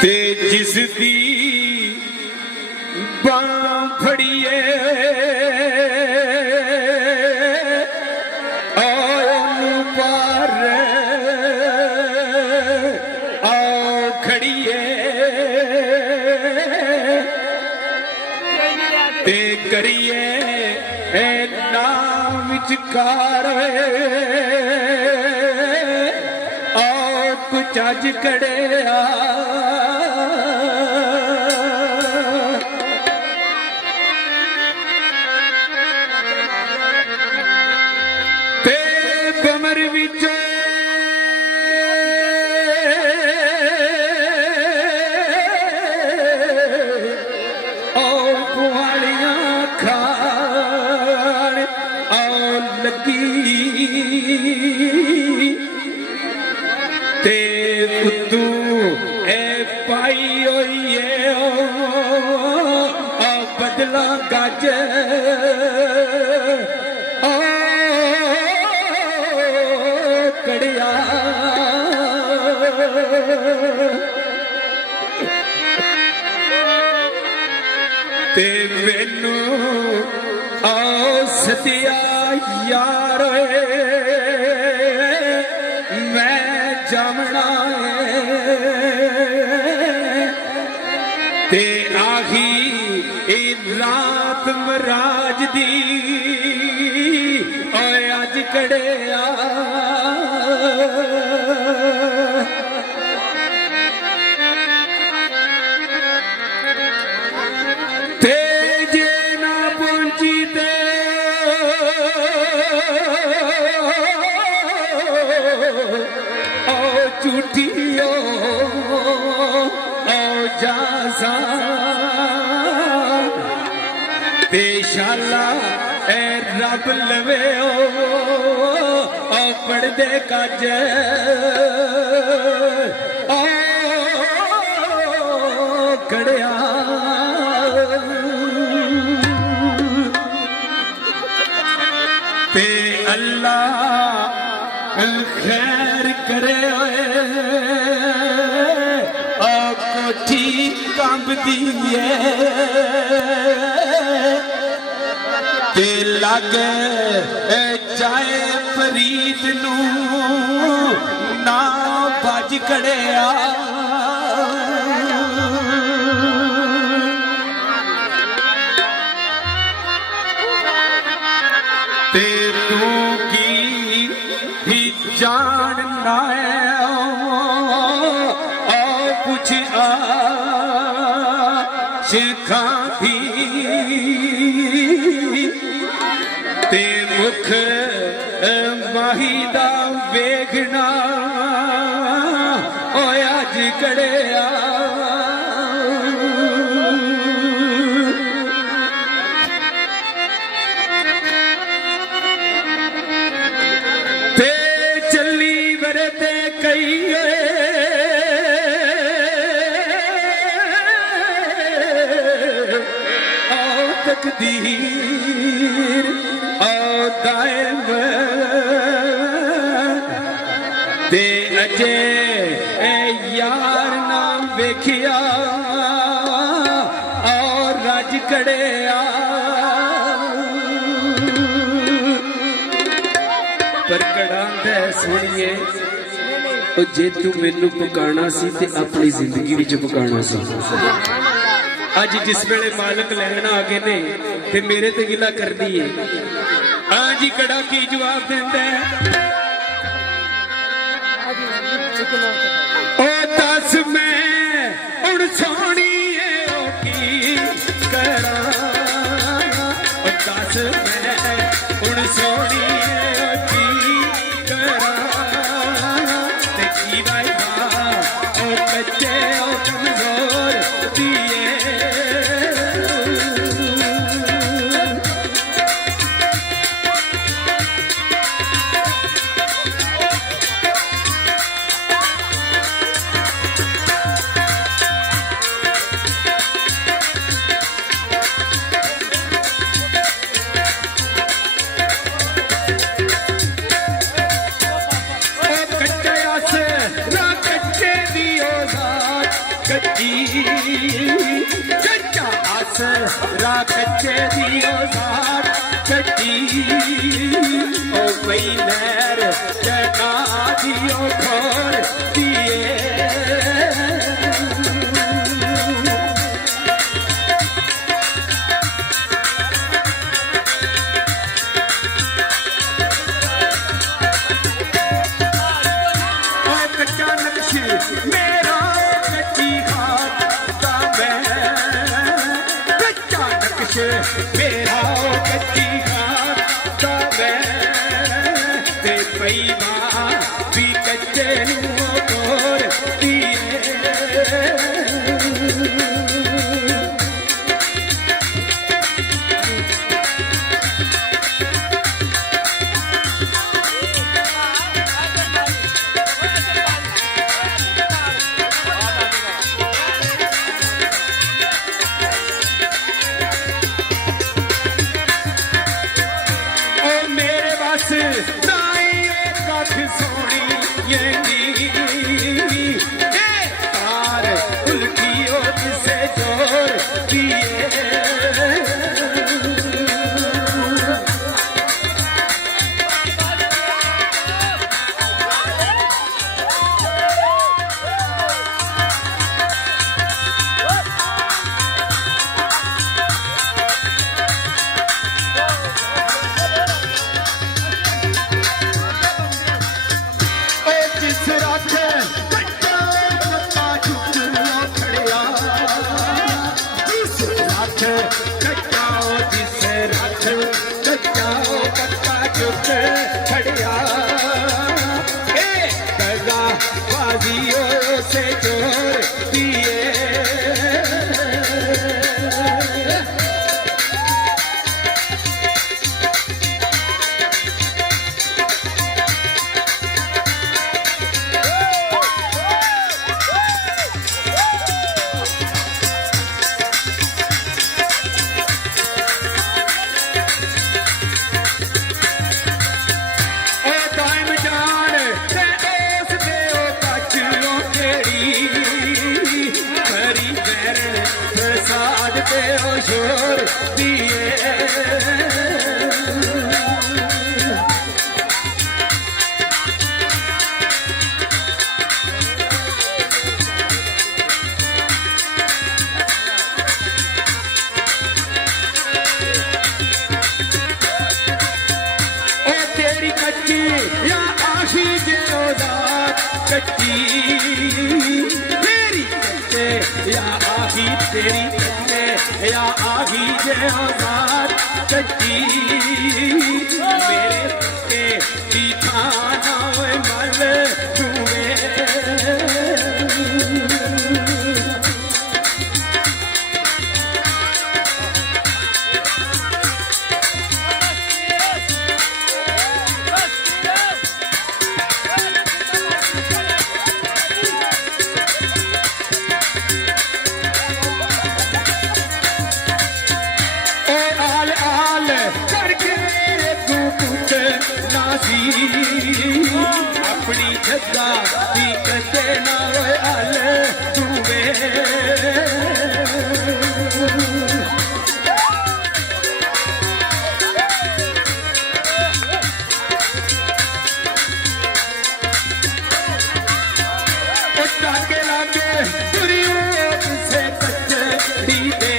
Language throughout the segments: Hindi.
ते जिस दी बां फड़िए आओ पार आओ खड़िए ते करिए नाम विचकार आओ कुछ अज कड़िया बदला गज कड़िया ते मैनू आओ सतिया यार मैं जामना ते आही रात मराज दी ओए अज कड़िया ते जे ना पहुंची ते ओ झूठियो ओ जासा ते शाला ए रब लवे ओ पढ़दे कज ओ कड़िया ते अल्लाह खैर करे ओ कोठी कंबदी ते लागे जाए फरीद नू ना बज कड़िया ते तू की ही जानना है ओ कुछ शिखा भी ते मुख माहीदा वेखना ओ अज कड़िया ते चली वरते कई आओ तकदीर दायम ते अजे यार नाम वेखिया और रज कड़िया पर कड़ांदा सुनिए जे तू मैनू पकाना सी ते अपनी जिंदगी विच पकाना सी अज जिस वेले मालक लैना आ गए ने ते मेरे ते गिला करनी है हाँ जी कड़ा की जवाब देंदा ओ दस मैं उन सोनी ओ की करा ओ दस मैं उन सोनी ओ की करा ते की वाइदा ओ कच्चे ओ कमजोर दिए कच्ची कच्चा आसरा कच्चे दियो साथ कच्ची ओ पई लहर जगा दियो खोर दिए मेरा कच्ची खाता मैं कच्चा नक्श मेरा कच्ची खाता मैं ते पई मां भी कच्चे नूं तोड़ दिए सोनी ये तार उल्टियों से जोर दिए कच्चाओ जिसे रख कच्चाओ पक्का चुप छड़िया दगा बाजियों से जोर दिए शोर दिए ओ तेरी कच्ची या आशी जेरोदार कच्ची तेरी कच्चे या आही तेरी या आही जे आजाद कच्ची मेरे पक्के की खाना मल चुए अपनी जगह की कदे ना अल तुवे के लागे से कचड़ी दे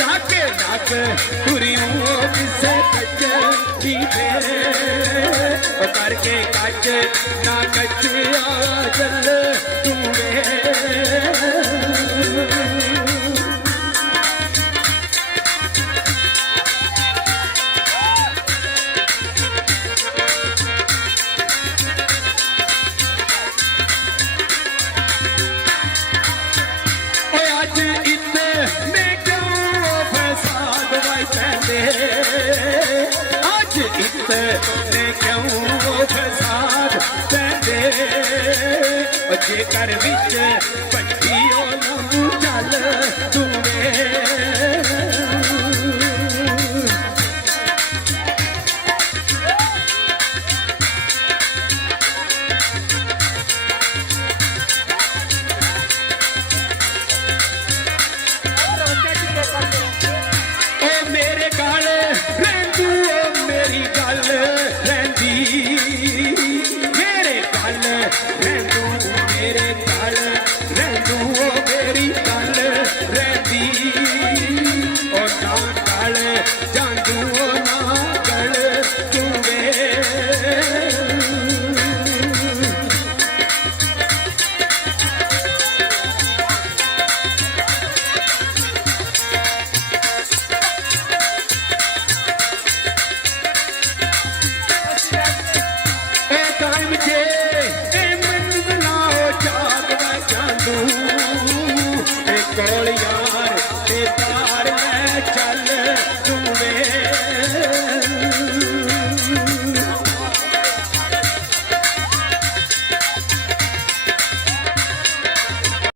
ताके नाक से कचड़ी दे करके कच ना कचिया जल तुवे आज इतने क्यों फसाद वैसे आज इतने क्यों फसाद जेकर विच